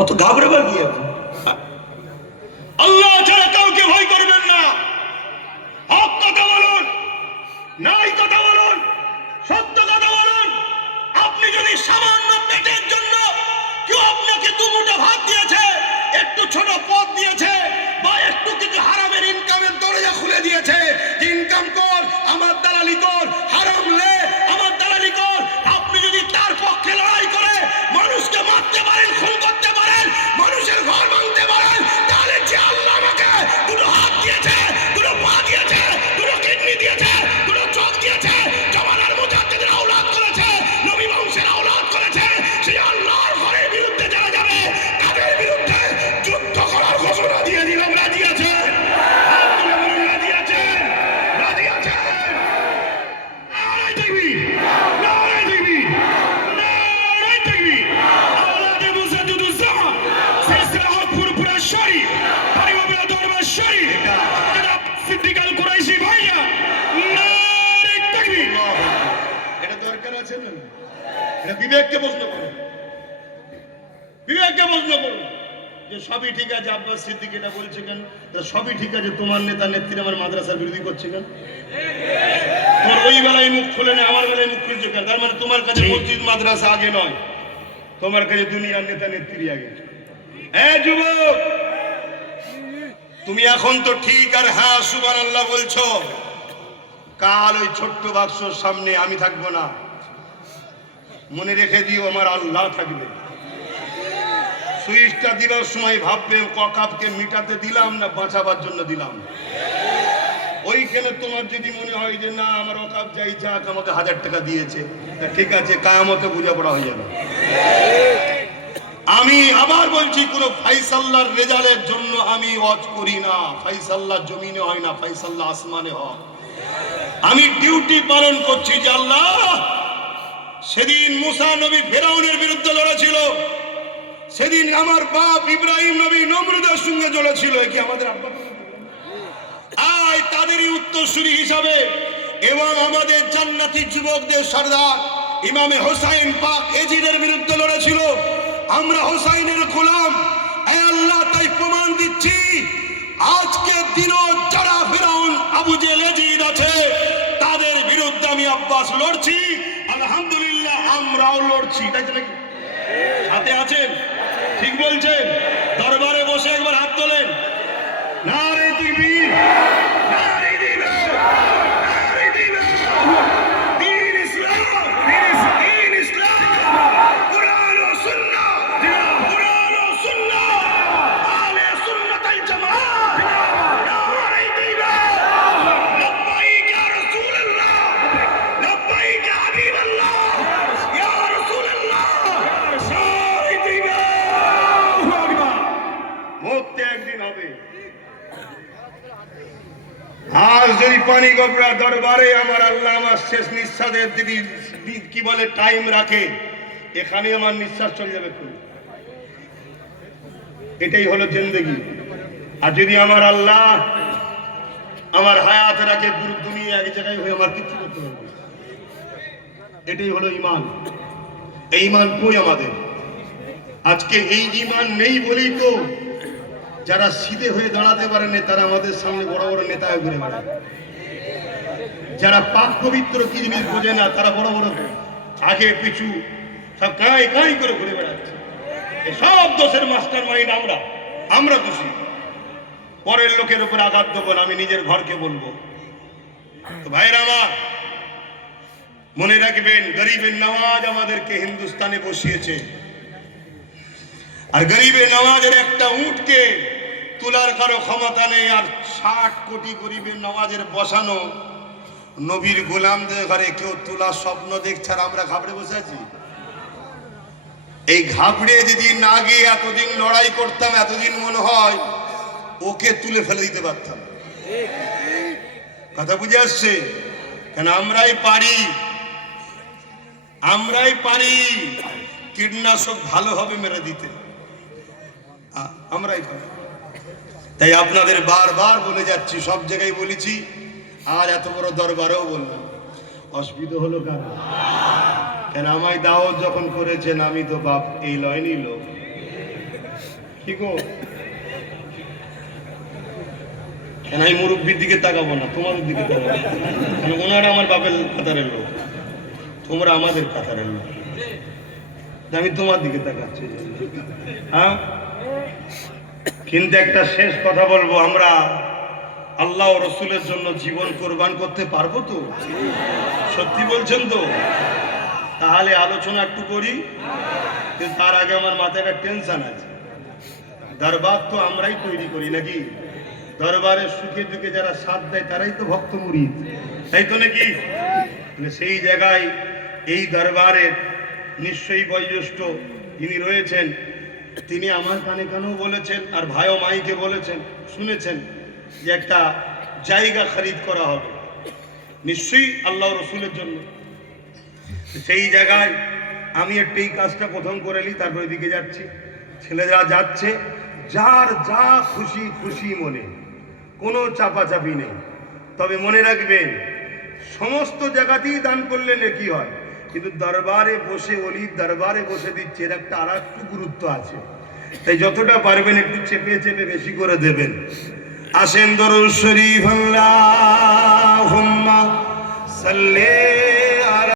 অত ঘাবড়াবার কি এখন? আল্লাহ ছাড়া কাউকে ভয় করবেন না। হক কথা বলুন, নাই কথা বলুন, সত্য কথা বলুন। আপনি যদি সামান্য পেটের জন্য কেউ আপনাকে দুমুঠো ভাত দিয়েছে, একটু ছোট পদ দিয়েছে, বা একটু কিছু হারামের ইনকামের দরজা খুলে দিয়েছে, ইনকাম কর, আমার দালালি কর, হারাম লে, আমার দালালি কর, আপনি যদি তার পক্ষে লড়াই করে মানুষকে মারতে পারেন, খুন করতে পারেন, মানুষের ঘর ভাঙতে পারেন, তাহলে যে আল্লাহ আমাকে দুটো হাত দিয়েছে, দুটো পা দিয়েছে, দুটো কিডনি দিয়েছে, দুটো চোখ দিয়েছে, জমানার মুজাদ্দিদের আওলাদ করেছে, নবী বংশের আওলাদ করেছে, সেই আল্লাহর ঘরের বিরুদ্ধে যারা যাবে তাদের বিরুদ্ধে যুদ্ধ করার ঘোষণা দিয়ে দিলাম। রাজি আছেন? হাত তুলে বলুন, রাজি আছেন? রাজি আছেন? নারায়ে তাকবীর, নারায়ে তাকবীর, নারায়ে তাকবীর। আওলাদে মুজাদ্দিদুজ্জামান সিলসিলা ফুরফুরা শরীফ পরিবারের দরবার শরীফ জনাব সিদ্দিক আল কুরাইশি ভাইয়া, নারায়ে তাকবীর। এটা দরকার আছে না? এটা বিবেককে প্রশ্ন করুন, বিবেককে প্রশ্ন করুন যে সবই ঠিক আছে, আব্বাস সিদ্দিক এটা বলছে কেন? সবই ঠিক আছে, তোমার নেতা নেত্রী আমার মাদ্রাসার বিরোধী করছে কেন? তোমার ওই বেলায় মুখ খুলে না, আমার বেলায় মুখ খুলছে কেন? তার মানে তোমার কাছে মসজিদ মাদ্রাসা আগে নয়, তোমার কাছে দুনিয়ার নেতা নেত্রী আগে। হ্যাঁ যুবক, তুমি এখন তো ঠিক আর হ্যাঁ সুবহানাল্লাহ বলছো, কাল ওই ছোট্ট বাক্সর সামনে আমি থাকবো না। মনে রেখে দিও, আমার আল্লাহ থাকবে। সুইচটা দিবার সময় ভাববে ককাপকে মিটাতে দিলাম না বাঁচাবার জন্য দিলাম। ওইখানে তোমার যদি মনে হয় যে না আমার অকাপ যাই যাক, আমাকে 1000 টাকা দিয়েছে, ঠিক আছে, কায়ামতে বোঝাপড়া হয়ে যাবে। আমি আবার বলছি, কোন ফাইসাল্লাহর রেজাল্টের জন্য আমি ওয়াজ করি না। ফাইসাল্লাহ জমিনে হয় না, ফাইসাল্লাহ আসমানে হয়। আমি ডিউটি পালন করছি যে আল্লাহ, সেদিন মুসা নবী ফেরাউনের বিরুদ্ধে লড়েছিল, সেদিন আমার বাপ ইব্রাহিম নবী নমরুদের সঙ্গে লড়েছিল, কি আমাদের আব্বা? আয় তাদেরই উত্তরসূরি হিসাবে এবং আমাদের জান্নাতি যুবকদের সর্দার ইমামে হোসাইন পাক এজিদের বিরুদ্ধে লড়েছিল। আমরা হোসাইনের গোলাম। এ আল্লাহ, তাই প্রমাণ দিচ্ছি আজকের দিনও যারা ফেরাউন আবু জেহেল এজিদ আছে তাদের বিরুদ্ধে আমি আব্বাস লড়ছি। আলহামদুলিল্লাহ, আমরাও লড়ছি। তাই তো নাকি? সাথে আছেন? ঠিক বলছেন? দরবারে বসে একবার হাত তোলেন। নারায়ে তাকবীর, নারায়ে তাকবীর, নারায়ে তাকবীর। দ্বীন ইসলাম, দ্বীন ইসলাম, কুরআন ও সুন্নাহ, কুরআন ও সুন্নাহ, আহলে সুন্নাত ওয়াল জামাত। নারায়ে তাকবীর, লব্বাইক ইয়া রাসূলুল্লাহ, লব্বাইক ইয়া হাবিবাল্লাহ, ইয়া রাসূলুল্লাহ। নারায়ে তাকবীর। মুক্তি একদিন হবে। আজ যদি পানি গোবরা দরবারে আমার আল্লাহ আমার শেষ নিঃশ্বাসের দিদি কি বলে টাইম রাখে, এখানে আমার নিঃশ্বাস চলে যাবে। এটাই হলো জিন্দেগি। আর যদি আমার আল্লাহ আমার হায়াত রাখে, পুরো দুনিয়া এক জায়গায় হয়ে আমার কিছু করতে পারবে। এটাই হলো ঈমান। এই ঈমান কই আমাদের? আজকে এই ঈমান নেই বলেই তো যারা সিধে হয়ে দাঁড়াতে পারেনি তারা আমাদের সামনে বড় বড় নেতা হয়ে ঘুরে বেড়ায়। যারা পাক পবিত্র কি জিনিস বোঝে না তারা বড় বড় আগে পিছু সব কাঁই কাঁই করে ঘুরে বেড়াচ্ছে। সব দোষের মাস্টার মাইন্ড আমরা দোষী। পরের লোকের উপর আঘাত দেবো না, আমি নিজের ঘরকে বলবো। তো ভাইরা আমার, মনে রাখবেন, গরিবের নওয়াজ আমাদেরকে হিন্দুস্তানে বসিয়েছে। আর গরিবের নওয়াজের একটা উটকে তোলার কারো ক্ষমতা নেই। আর 60 কোটি গরিবের নওয়াজের বসানো নবীর গোলামদের ঘরে কেউ তোলার স্বপ্ন দেখছে, আর আমরা ঘাবড়ে বসে আছি। এই ঘাবড়ে যদি না গিয়ে এতদিন লড়াই করতাম, এতদিন মনে হয় ওকে তুলে ফেলে দিতে পারতাম। কথা বুঝে আসছে? কেন আমরাই পারি কীটনাশক ভালোভাবে মেরে দিতে, আমরাই পারি। তাই আপনাদের বারবার বলে যাচ্ছি, সব জায়গায় বলেছি, আর এত বড় দরবারেও বললাম। অসুবিধা হলো কেন আমায় দাওয়াত যখন করেছেন, আমি তো বাপ এই লাইনই লোক। কি গো, কেন আমি মুরব্বীর দিকে তাকাবো না, তোমার দিকে তাকাবো? কারণ ওনারা আমার বাপের কাতারের লোক, তোমরা আমাদের কাতারের লোক, আমি তোমার দিকে তাকাচ্ছি। হ্যাঁ, কিন্তু একটা শেষ কথা বলবো, আমরা আল্লাহ ও রসুলের জন্য জীবন কোরবান করতে পারবো তো? সত্যি বলছেন তো? তাহলে আলোচনা একটু করি, কিন্তু তার আগে আমার মাথায় একটা টেনশন আছে। দরবার তো আমরাই তৈরি করি নাকি? দরবারের সুখে দুঃখে যারা সাথ দেয় তারাই তো ভক্ত মুরিদ, তাই তো নাকি? সেই জায়গায় এই দরবারের নিশ্চয়ই বয়োজ্যেষ্ঠ যিনি রয়েছেন, তিনি আমার কানে কানেও বলেছেন, আর ভাই ও মাইকে বলেছেন, শুনেছেন যে একটা জায়গা খরিদ করা হবে নিশ্চয়ই আল্লাহ রসুলের জন্য। সেই জায়গায় আমি একটু এই কাজটা প্রথম করে নিই, তারপরে দিকে যাচ্ছি। ছেলেরা যাচ্ছে, যার যা খুশি খুশি মনে, কোনো চাপাচাপি নেই। তবে মনে রাখবেন, সমস্ত জায়গাতেই দান করলে নেকি হয়, কিন্তু দরবারে বসে, অলির দরবারে বসে দিচ্ছে, এর একটা আর একটু গুরুত্ব আছে। তাই যতটা পারবেন একটু চেপে চেপে বেশি করে দেবেন। আসেন দরুদ শরীফ, আল্লাহুম্মা সাল্লি